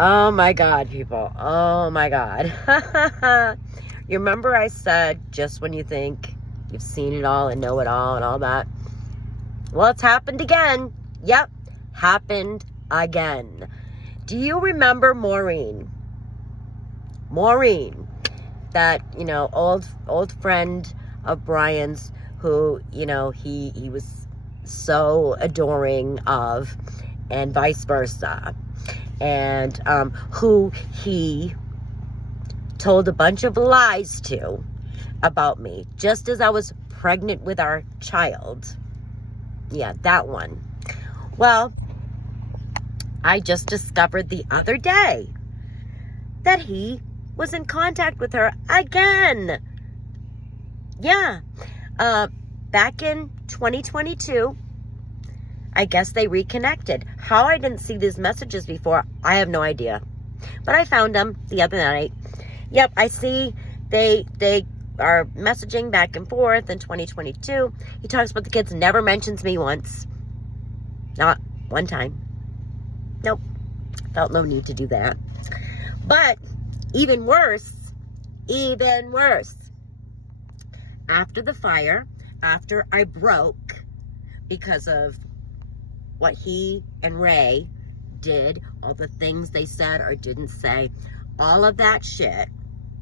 Oh my God, people. Oh my God. You remember I said just when you think you've seen it all and know it all and all that? Well, it's happened again. Yep, happened again. Do you remember Maureen? Maureen, that, old friend of Brian's who, he was so adoring of, and vice versa. And who he told a bunch of lies to about me, just as I was pregnant with our child. Yeah, that one. Well, I just discovered the other day that he was in contact with her again. Yeah. Back in 2022, I guess they reconnected. How I didn't see these messages before, I have no idea. But I found them the other night. Yep, I see they are messaging back and forth in 2022. He talks about the kids, never mentions me once. Not one time. Nope. Felt no need to do that. But even worse, after the fire, after I broke because of what he and Ray did, all the things they said or didn't say, all of that shit,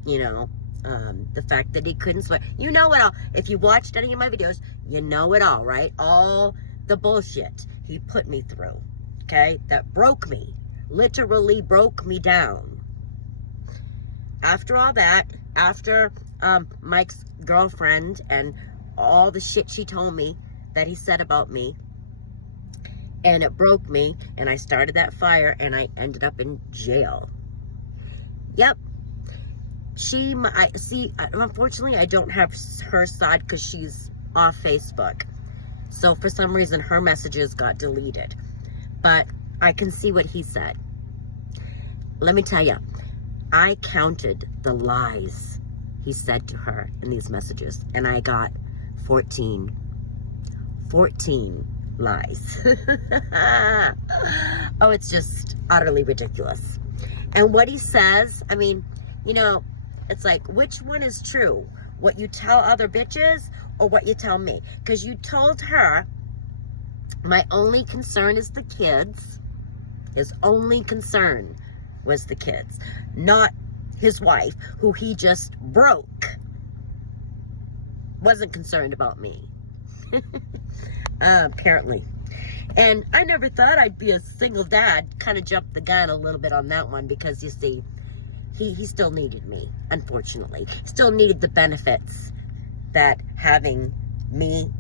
the fact that he couldn't swear, you know it all. If you watched any of my videos, you know it all, right? All the bullshit he put me through, okay? That broke me, literally broke me down. After all that, after Mike's girlfriend and all the shit she told me that he said about me, and it broke me, and I started that fire, and I ended up in jail. Yep. Unfortunately, I don't have her side because she's off Facebook. So for some reason, her messages got deleted. But I can see what he said. Let me tell you, I counted the lies he said to her in these messages, and I got 14 lies. Oh, it's just utterly ridiculous. And what he says, it's like, which one is true? What you tell other bitches or what you tell me? Because you told her, my only concern is the kids. His only concern was the kids, not his wife, who he just broke. Wasn't concerned about me. Apparently. And I never thought I'd be a single dad. Kind of jumped the gun a little bit on that one because, you see, he still needed me, unfortunately. Still needed the benefits that having me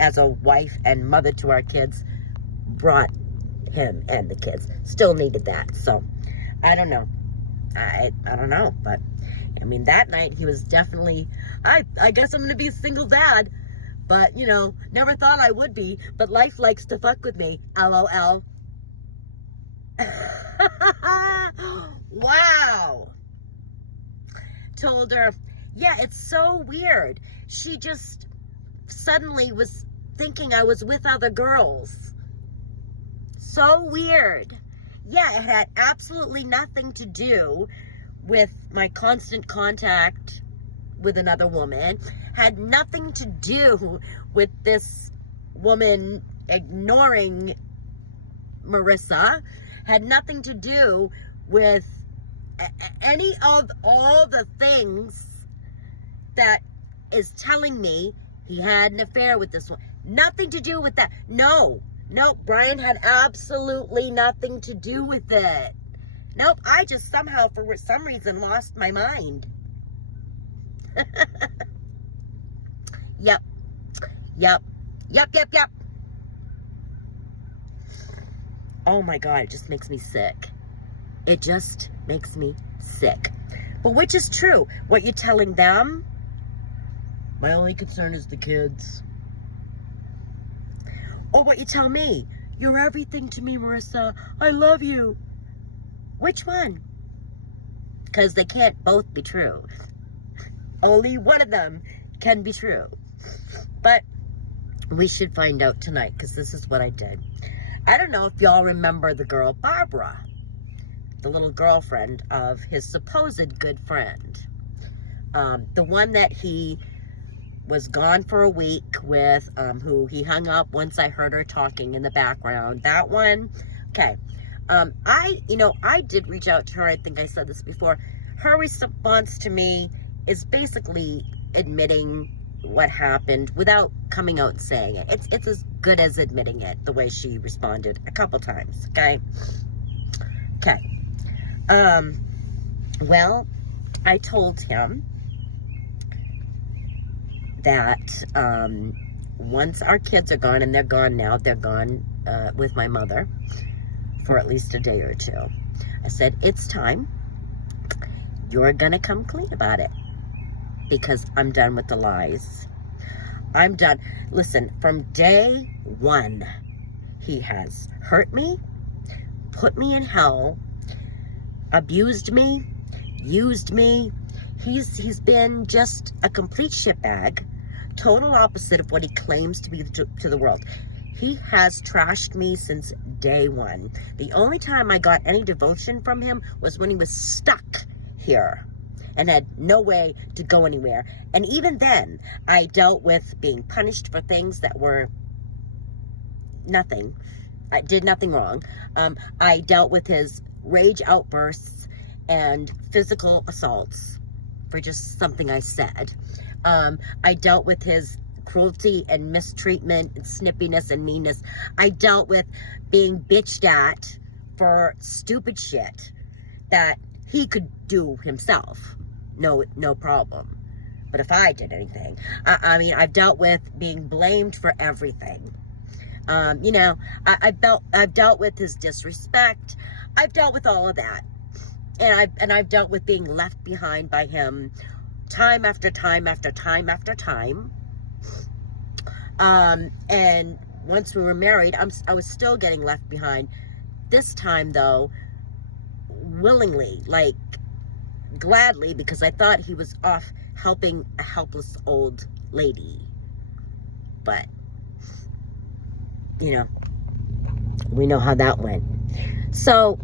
as a wife and mother to our kids brought him and the kids. Still needed that. So, I don't know. I don't know. But, that night he was definitely, I guess I'm going to be a single dad. But, never thought I would be. But life likes to fuck with me. LOL. Wow. Told her, yeah, it's so weird. She just suddenly was thinking I was with other girls. So weird. Yeah, it had absolutely nothing to do with my constant contact with another woman. Had nothing to do with this woman ignoring Marissa. Had nothing to do with any of all the things that is telling me he had an affair with this one. Nothing to do with that. No, Brian had absolutely nothing to do with it. Nope, I just somehow, for some reason, lost my mind. Yep. Oh my God, it just makes me sick. It just makes me sick. But which is true? What you're telling them? My only concern is the kids. Or what you tell me? You're everything to me, Marissa. I love you. Which one? Because they can't both be true. Only one of them can be true. But we should find out tonight, because this is what I did. I don't know if y'all remember the girl Barbara. the little girlfriend of his supposed good friend. The one that he was gone for a week with, who he hung up once I heard her talking in the background. That one, okay. I did reach out to her. I think I said this before. Her response to me is basically admitting what happened without coming out and saying it. It's as good as admitting it, the way she responded a couple times, okay? Okay. Well, I told him that once our kids are gone, and they're gone now, they're gone with my mother for at least a day or two. I said, it's time. You're gonna come clean about it, because I'm done with the lies. I'm done. Listen, from day one, he has hurt me, put me in hell, abused me, used me. He's been just a complete shitbag, total opposite of what he claims to be to the world. He has trashed me since day one. The only time I got any devotion from him was when he was stuck here and had no way to go anywhere. And even then, I dealt with being punished for things that were nothing. I did nothing wrong. I dealt with his rage outbursts and physical assaults for just something I said. I dealt with his cruelty and mistreatment and snippiness and meanness. I dealt with being bitched at for stupid shit that he could do himself. No problem. But if I did anything, I mean, I've dealt with being blamed for everything. I've dealt with his disrespect. I've dealt with all of that. And I've dealt with being left behind by him time after time after time after time. And once we were married, I was still getting left behind. This time, though, willingly, like gladly, because I thought he was off helping a helpless old lady. But, we know how that went. So,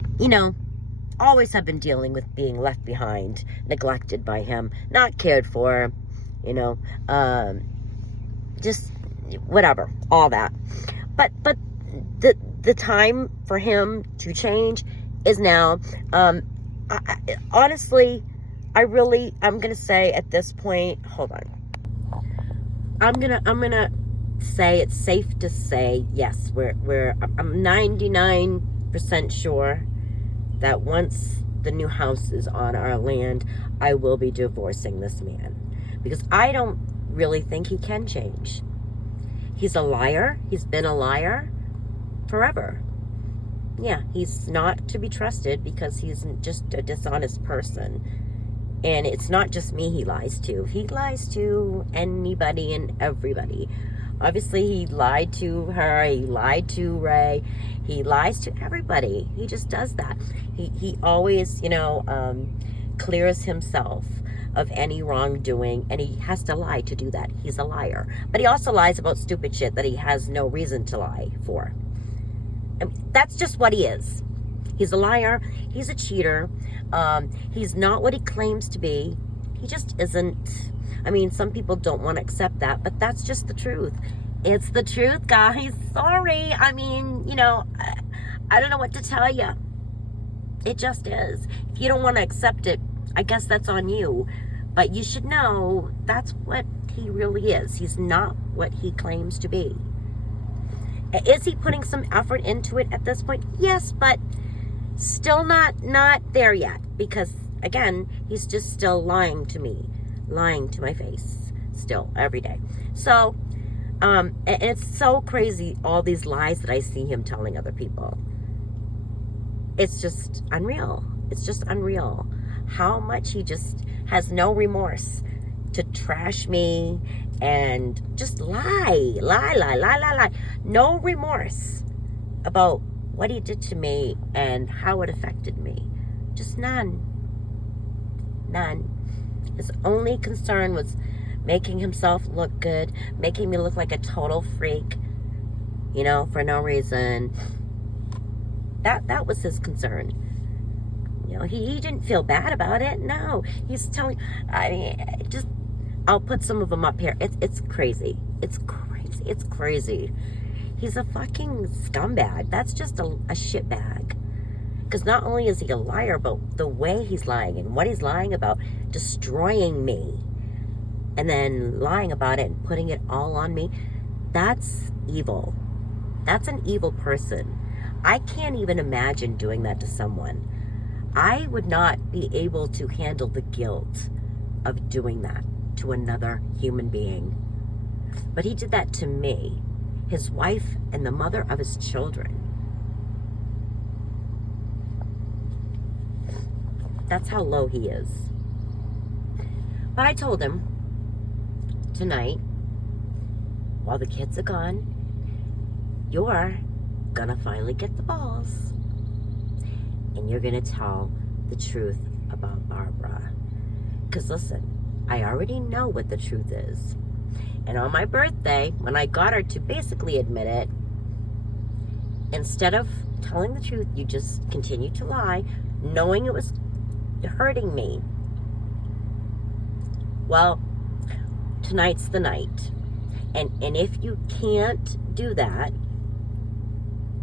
always have been dealing with being left behind, neglected by him, not cared for, just whatever, all that. But the time for him to change is now. Honestly, I'm gonna say at this point, hold on. I'm gonna say it's safe to say, yes, I'm 99% sure that once the new house is on our land, I will be divorcing this man, because I don't really think he can change. He's a liar. He's been a liar forever. Yeah, he's not to be trusted because he's just a dishonest person. And it's not just me he lies to. He lies to anybody and everybody. Obviously, he lied to her. He lied to Ray. He lies to everybody. He just does that. He always, clears himself of any wrongdoing, and he has to lie to do that. He's a liar. But he also lies about stupid shit that he has no reason to lie for. And that's just what he is. He's a liar. He's a cheater. He's not what he claims to be. He just isn't. I mean, some people don't want to accept that, but that's just the truth. It's the truth, guys. Sorry. I mean, I don't know what to tell you. It just is. If you don't want to accept it, I guess that's on you. But you should know that's what he really is. He's not what he claims to be. Is he putting some effort into it at this point? Yes, but still not there yet. Because, again, he's just still lying to me. Lying to my face. Still, every day. So, and it's so crazy, all these lies that I see him telling other people. It's just unreal. It's just unreal. How much he just has no remorse to trash me and just lie. No remorse about what he did to me and how it affected me. Just none. His only concern was making himself look good, making me look like a total freak, for no reason. That was his concern. You know, he didn't feel bad about it. No, he's telling, I mean, just, I'll put some of them up here. It's crazy. It's crazy. It's crazy. He's a fucking scumbag. That's just a shitbag. Because not only is he a liar, but the way he's lying and what he's lying about, destroying me, and then lying about it and putting it all on me, that's evil. That's an evil person. I can't even imagine doing that to someone. I would not be able to handle the guilt of doing that to another human being. But he did that to me, his wife, and the mother of his children. That's how low he is. But I told him tonight, while the kids are gone, you're gonna finally get the balls and you're gonna tell the truth about Barbara. Because listen, I already know what the truth is. And on my birthday, when I got her to basically admit it, instead of telling the truth, you just continued to lie, knowing it was hurting me. Well, tonight's the night. And if you can't do that,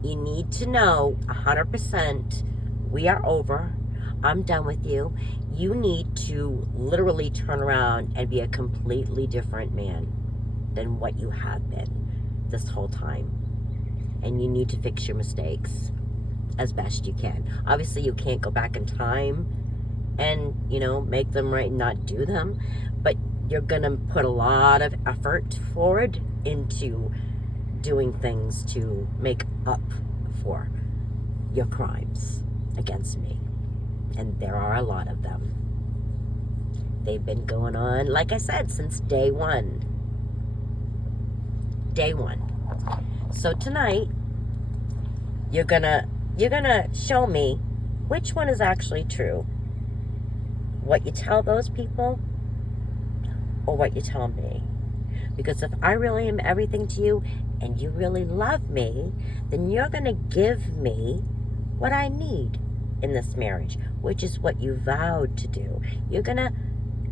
you need to know 100% we are over. I'm done with you. You need to literally turn around and be a completely different man than what you have been this whole time. And you need to fix your mistakes as best you can. Obviously, you can't go back in time and, you know, make them right and not do them. But you're going to put a lot of effort forward into doing things to make up for your crimes against me. And there are a lot of them. They've been going on, like I said, since day one. Day one. So tonight, you're gonna show me which one is actually true. What you tell those people or what you tell me. Because if I really am everything to you and you really love me, then you're going to give me what I need in this marriage, which is what you vowed to do. You're going to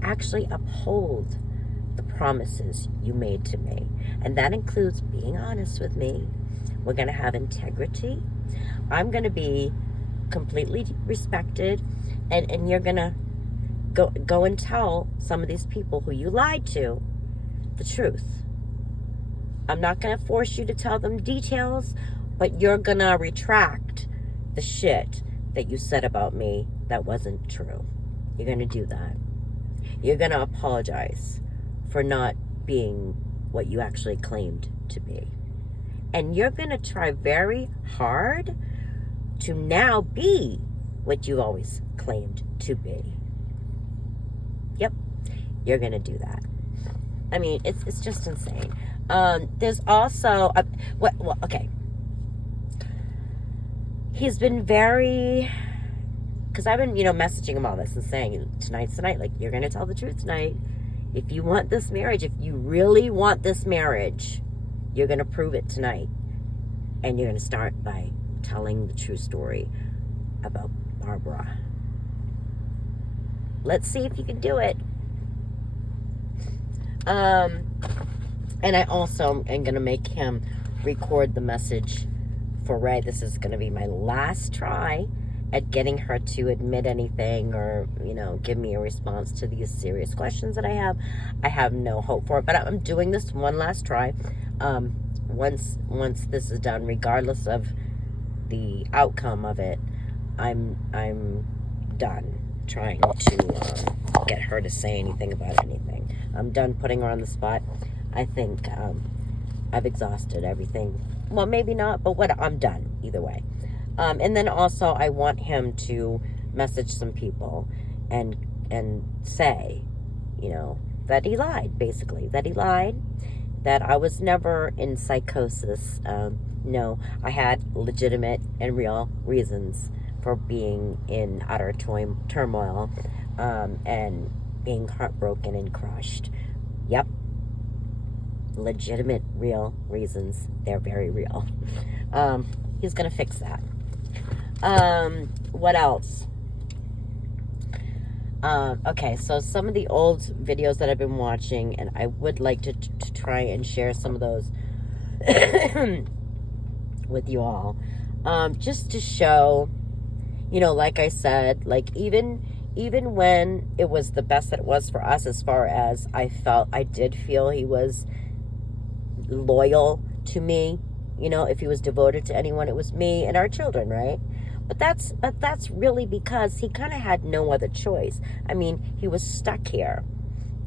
actually uphold the promises you made to me. And that includes being honest with me. We're going to have integrity. I'm going to be completely respected. And you're going to go and tell some of these people who you lied to the truth. I'm not going to force you to tell them details, but you're going to retract the shit that you said about me that wasn't true. You're going to do that. You're going to apologize for not being what you actually claimed to be. And you're going to try very hard to now be what you always claimed to be. Yep, you're going to do that. I mean, it's just insane. There's also, okay. He's been very, because I've been, messaging him all this and saying, tonight's the night, like, you're going to tell the truth tonight. If you want this marriage, if you really want this marriage, you're going to prove it tonight. And you're going to start by telling the true story about Barbara. Let's see if you can do it. And I also am going to make him record the message for Ray. This is going to be my last try at getting her to admit anything or, give me a response to these serious questions that I have. I have no hope for it, but I'm doing this one last try. Once this is done, regardless of the outcome of it, I'm done trying to get her to say anything about anything. I'm done putting her on the spot. I think I've exhausted everything. Well, maybe not, but I'm done either way. And then also I want him to message some people and say, that he lied, basically. That he lied, that I was never in psychosis. No, I had legitimate and real reasons for being in utter turmoil and being heartbroken and crushed. Yep. Legitimate, real reasons. They're very real. He's going to fix that. What else? Okay, so some of the old videos that I've been watching, and I would like to try and share some of those with you all. Just to show, like I said, like even when it was the best that it was for us, as far as I did feel he was loyal to me. If he was devoted to anyone, it was me and our children, right? But that's really because he kind of had no other choice. I mean, he was stuck here.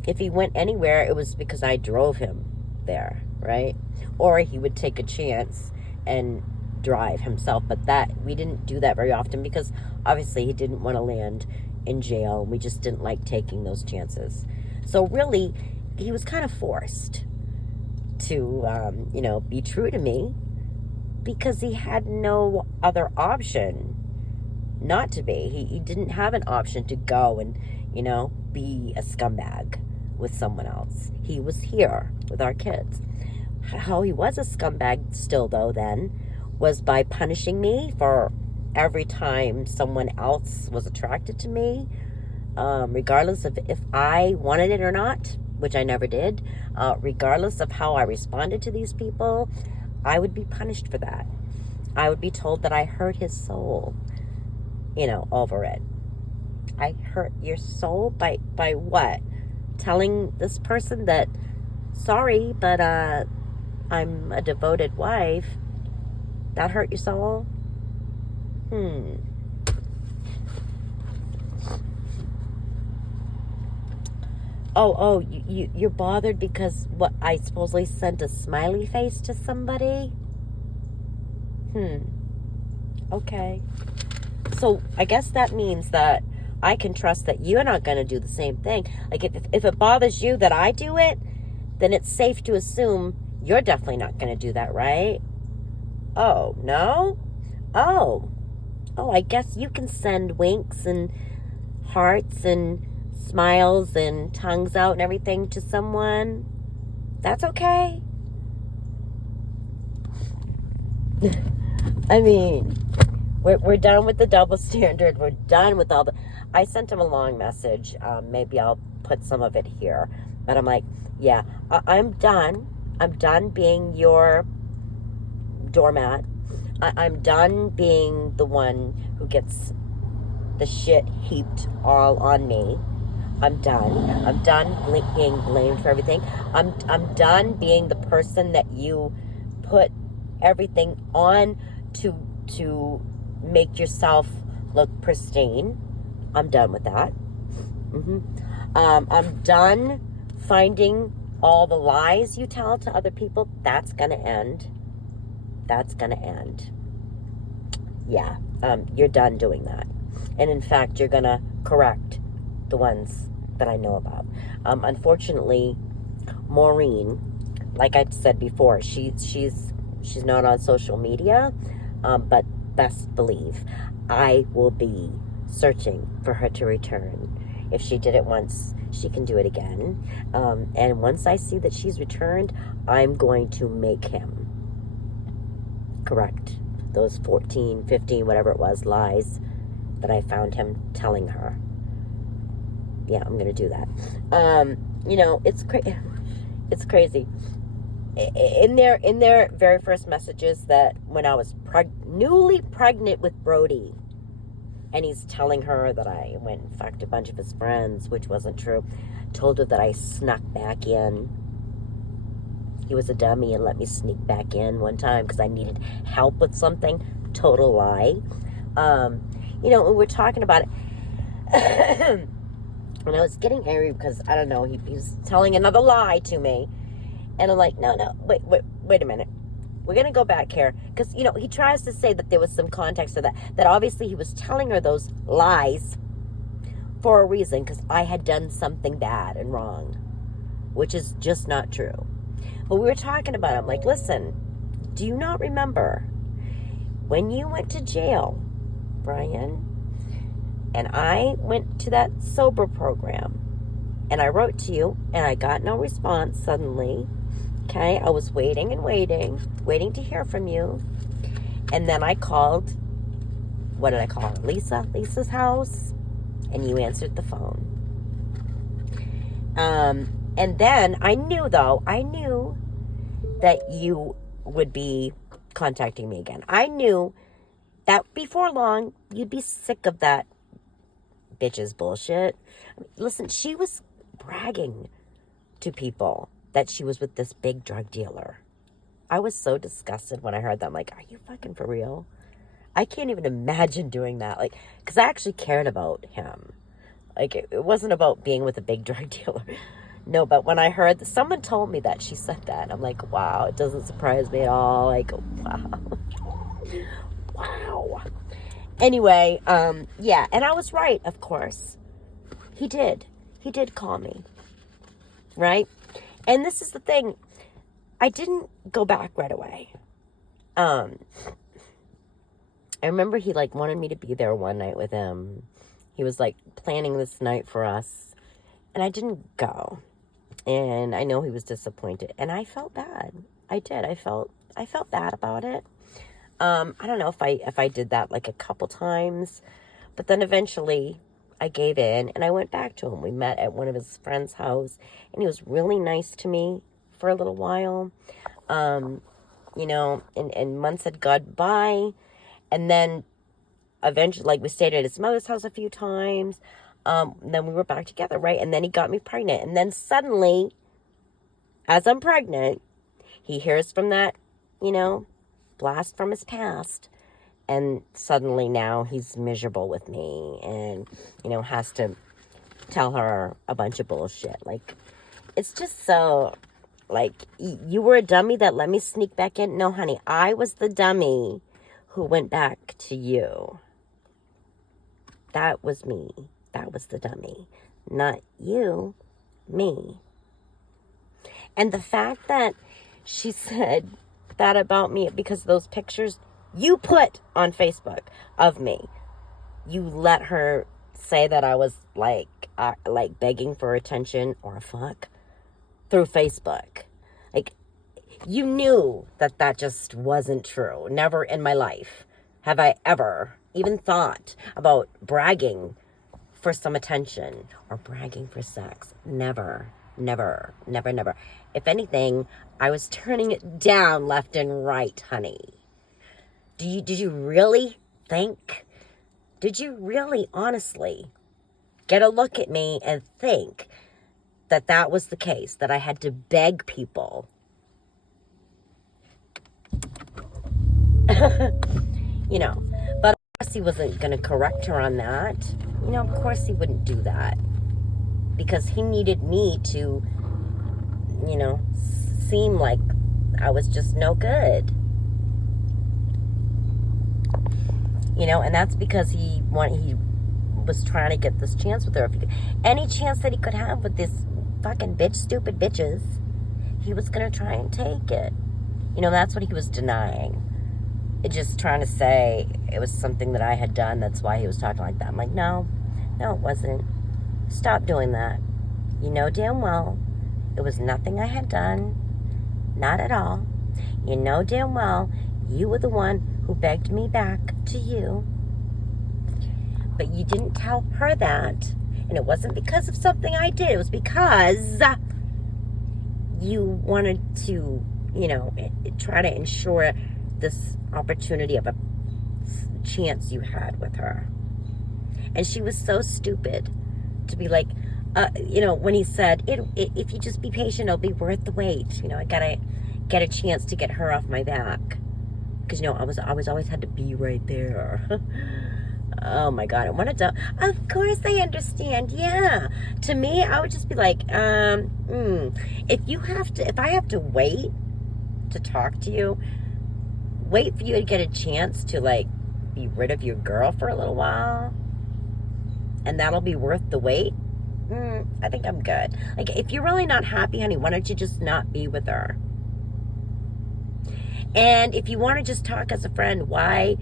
If he went anywhere, it was because I drove him there, right? Or he would take a chance and drive himself. But we didn't do that very often because obviously he didn't want to land in jail. We just didn't like taking those chances. So really, he was kind of forced to, be true to me, because he had no other option not to be. He didn't have an option to go and, be a scumbag with someone else. He was here with our kids. How he was a scumbag still, though, then, was by punishing me for every time someone else was attracted to me, regardless of if I wanted it or not, which I never did, regardless of how I responded to these people, I would be punished for that. I would be told that I hurt his soul, over it. I hurt your soul by what? Telling this person that, sorry, but I'm a devoted wife. That hurt your soul? Oh, you're bothered because what, I supposedly sent a smiley face to somebody? Okay. So I guess that means that I can trust that you're not going to do the same thing. Like if it bothers you that I do it, then it's safe to assume you're definitely not going to do that, right? Oh, no? Oh, I guess you can send winks and hearts and smiles and tongues out and everything to someone. That's okay. I mean, we're done with the double standard. We're done with all the... I sent him a long message. Maybe I'll put some of it here. But I'm like, yeah, I'm done. I'm done being your doormat. I'm done being the one who gets the shit heaped all on me. I'm done. I'm done being blamed for everything. I'm done being the person that you put everything on to make yourself look pristine. I'm done with that. I'm done finding all the lies you tell to other people. That's gonna end. Yeah, you're done doing that. And in fact, you're gonna correct the ones that I know about. Unfortunately, Maureen, like I said before, she's not on social media, but best believe I will be searching for her to return. If she did it once, she can do it again. And once I see that she's returned, I'm going to make him correct those 14, 15, whatever it was, lies that I found him telling her. Yeah, I'm going to do that. It's crazy. In their very first messages, that when I was newly pregnant with Brody, and he's telling her that I went and fucked a bunch of his friends, which wasn't true. Told her that I snuck back in. He was a dummy and let me sneak back in one time because I needed help with something. Total lie. When we're talking about it, and I was getting angry because, I don't know, he was telling another lie to me. And I'm like, no, wait a minute. We're going to go back here. Because, he tries to say that there was some context to that. That obviously he was telling her those lies for a reason. Because I had done something bad and wrong. Which is just not true. But we were talking about it. I'm like, listen, do you not remember when you went to jail, Brian? And I went to that sober program. And I wrote to you. And I got no response suddenly. Okay, I was waiting to hear from you. And then I called, what did I call her? Lisa's house. And you answered the phone. And then I knew that you would be contacting me again. I knew that before long, you'd be sick of that bitch's bullshit. Listen, she was bragging to people that she was with this big drug dealer. I was so disgusted when I heard that. I'm like, are you fucking for real? I can't even imagine doing that. Like, because I actually cared about him. Like, it wasn't about being with a big drug dealer. No, but when I heard, someone told me that she said that. I'm like, wow, it doesn't surprise me at all. Like, wow. Wow. Anyway, yeah, and I was right, of course. He did call me, right? And this is the thing. I didn't go back right away. I remember he, like, wanted me to be there one night with him. He was, like, planning this night for us. And I didn't go. And I know he was disappointed. And I felt bad. I did. I felt bad about it. I don't know if I did that, like, a couple times. But then eventually I gave in. And I went back to him. We met at one of his friend's house. And he was really nice to me for a little while. You know, and months had gone by. And then eventually, like, we stayed at his mother's house a few times. Then we were back together, right? And then he got me pregnant. And then suddenly, as I'm pregnant, he hears from that, you know, blast from his past. And suddenly now he's miserable with me and, you know, has to tell her a bunch of bullshit. Like, it's just so, like, you were a dummy that let me sneak back in? No, honey, I was the dummy who went back to you. That was me. That was the dummy. Not you, me. And the fact that she said that about me because of those pictures you put on Facebook of me, you let her say that I was like begging for attention or a fuck through Facebook. Like, you knew that just wasn't true. Never in my life have I ever even thought about bragging for some attention or bragging for sex. Never, never, never, never. If anything, I was turning it down left and right, honey. Did you really think? Did you really honestly get a look at me and think that was the case, that I had to beg people? You know, but of course he wasn't going to correct her on that. You know, of course he wouldn't do that. Because he needed me to, you know, seem like I was just no good. You know, and that's because he was trying to get this chance with her. Any chance that he could have with this fucking stupid bitches, he was going to try and take it. You know, that's what he was denying. It just trying to say it was something that I had done. That's why he was talking like that. I'm like, no, it wasn't. Stop doing that. You know damn well it was nothing I had done. Not at all. You know damn well you were the one who begged me back to you. But you didn't tell her that. And it wasn't because of something I did. It was because you wanted to, you know, try to ensure this opportunity of a chance you had with her. And she was so stupid to be like, you know, when he said, if you just be patient, it'll be worth the wait. You know, I gotta get a chance to get her off my back. Because, you know, I was always had to be right there. Oh my God, I wanted to, of course I understand, yeah. To me, I would just be like, if I have to wait to talk to you, wait for you to get a chance to, like, be rid of your girl for a little while, and that'll be worth the wait, I think I'm good. Like, if you're really not happy, honey, why don't you just not be with her? And if you want to just talk as a friend, why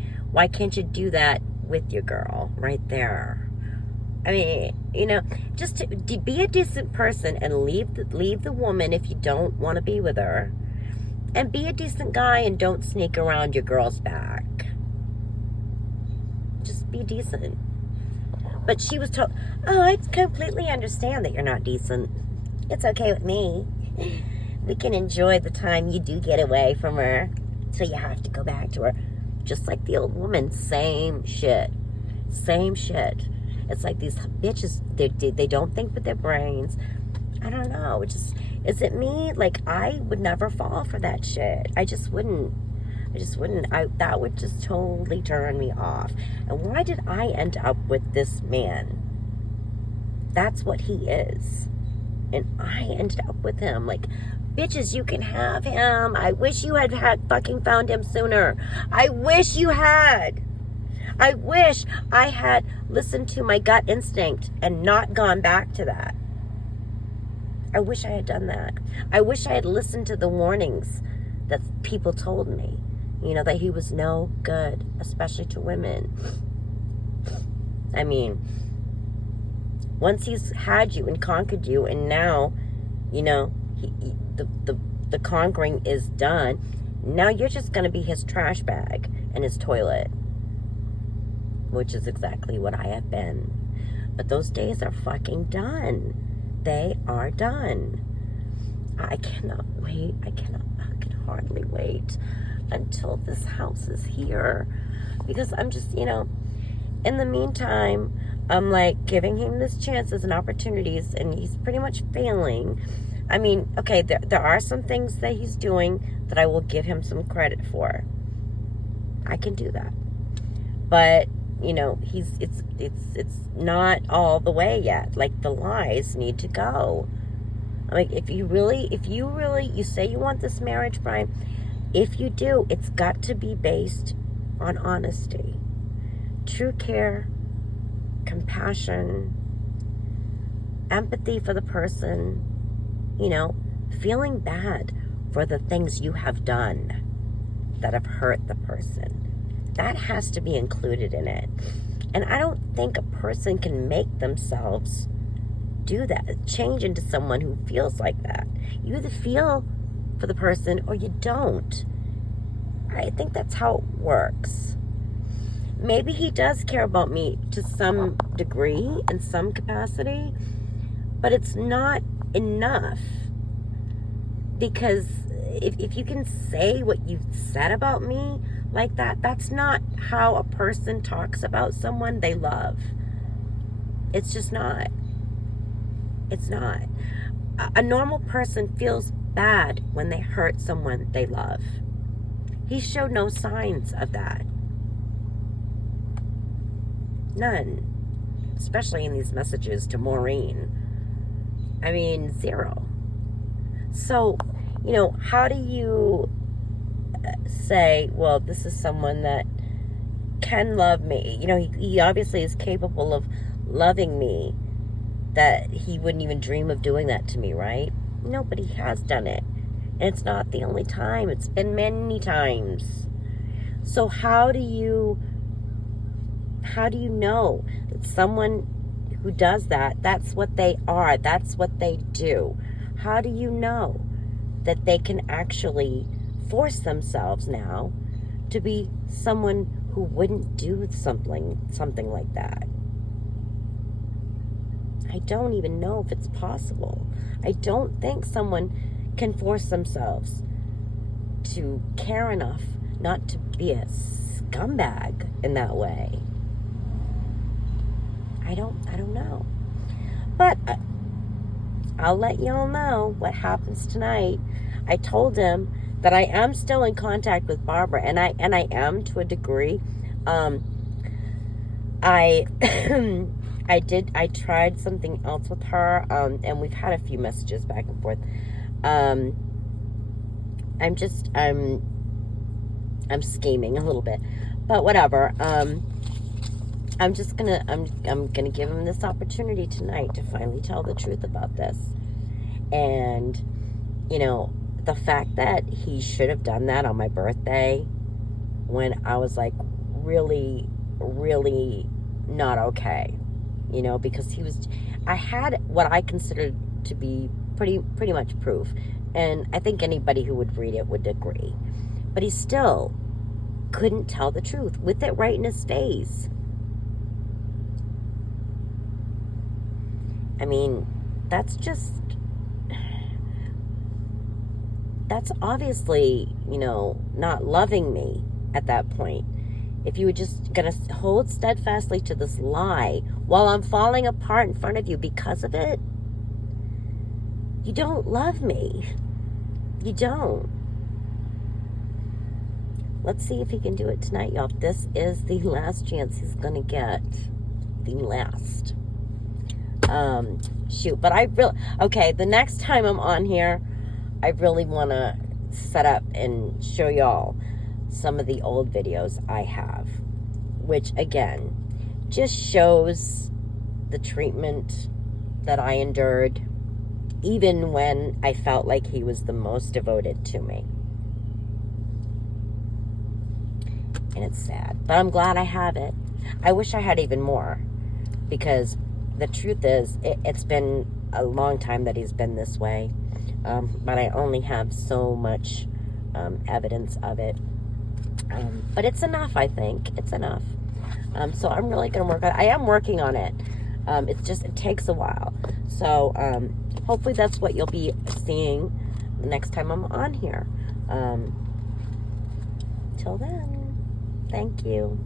can't you do that with your girl right there? I mean, you know, just to be a decent person and leave the woman if you don't want to be with her. And be a decent guy and don't sneak around your girl's back. Just be decent. But she was told, oh, I completely understand that you're not decent. It's okay with me. We can enjoy the time you do get away from her. So you have to go back to her. Just like the old woman. Same shit. Same shit. It's like these bitches, they don't think with their brains. I don't know. Is it me? Like, I would never fall for that shit. I just wouldn't. That would just totally turn me off. And why did I end up with this man? That's what he is. And I ended up with him. Like, bitches, you can have him. I wish you had fucking found him sooner. I wish you had. I wish I had listened to my gut instinct and not gone back to that. I wish I had done that. I wish I had listened to the warnings that people told me. You know, that he was no good, especially to women. I mean, once he's had you and conquered you, and now, you know, the conquering is done, now you're just going to be his trash bag and his toilet, which is exactly what I have been. But those days are fucking done. They are done. I cannot wait. I can hardly wait until this house is here, because I'm just, you know, in the meantime, I'm like giving him these chances and opportunities, and he's pretty much failing. I mean, okay, there are some things that he's doing that I will give him some credit for. I can do that. But, you know, it's not all the way yet. Like, the lies need to go. Like, if you say you want this marriage, Brian, if you do, it's got to be based on honesty, true care, compassion, empathy for the person, you know, feeling bad for the things you have done that have hurt the person. That has to be included in it. And I don't think a person can make themselves do that, change into someone who feels like that. You either feel for the person or you don't. I think that's how it works. Maybe he does care about me to some degree, in some capacity, but it's not enough. Because if you can say what you've said about me like that, that's not how a person talks about someone they love. It's just not. It's not. A normal person feels bad when they hurt someone they love. He showed no signs of that. None. Especially in these messages to Maureen. I mean, zero. So, you know, how do you say, well, this is someone that can love me? You know, he obviously is capable of loving me, that he wouldn't even dream of doing that to me, right? No, but he has done it. And it's not the only time. It's been many times. So how do you know that someone who does that, that's what they are, that's what they do? How do you know that they can actually force themselves now to be someone who wouldn't do something like that? I don't even know if it's possible. I don't think someone can force themselves to care enough not to be a scumbag in that way. I don't know. But I'll let y'all know what happens tonight. I told him that I am still in contact with Barbara, and I am to a degree. I I tried something else with her, and we've had a few messages back and forth. I'm scheming a little bit, but whatever. I'm gonna give him this opportunity tonight to finally tell the truth about this. And, you know, the fact that he should have done that on my birthday, when I was like really, really not okay, you know, because I had what I considered to be pretty much proof, and I think anybody who would read it would agree. But he still couldn't tell the truth with it right in his face. I mean, that's just that's obviously, you know, not loving me at that point. If you were just going to hold steadfastly to this lie while I'm falling apart in front of you because of it, you don't love me. You don't. Let's see if he can do it tonight, y'all. This is the last chance he's going to get. The last. Shoot. But okay, the next time I'm on here, I really want to set up and show y'all some of the old videos I have, which again just shows the treatment that I endured, even when I felt like he was the most devoted to me. And it's sad, but I'm glad I have it. I wish I had even more, because the truth is, it's been a long time that he's been this way, but I only have so much evidence of it. But it's enough, I think. It's enough. So I'm really going to work on it. I am working on it. It takes a while. So hopefully that's what you'll be seeing the next time I'm on here. Till then, thank you.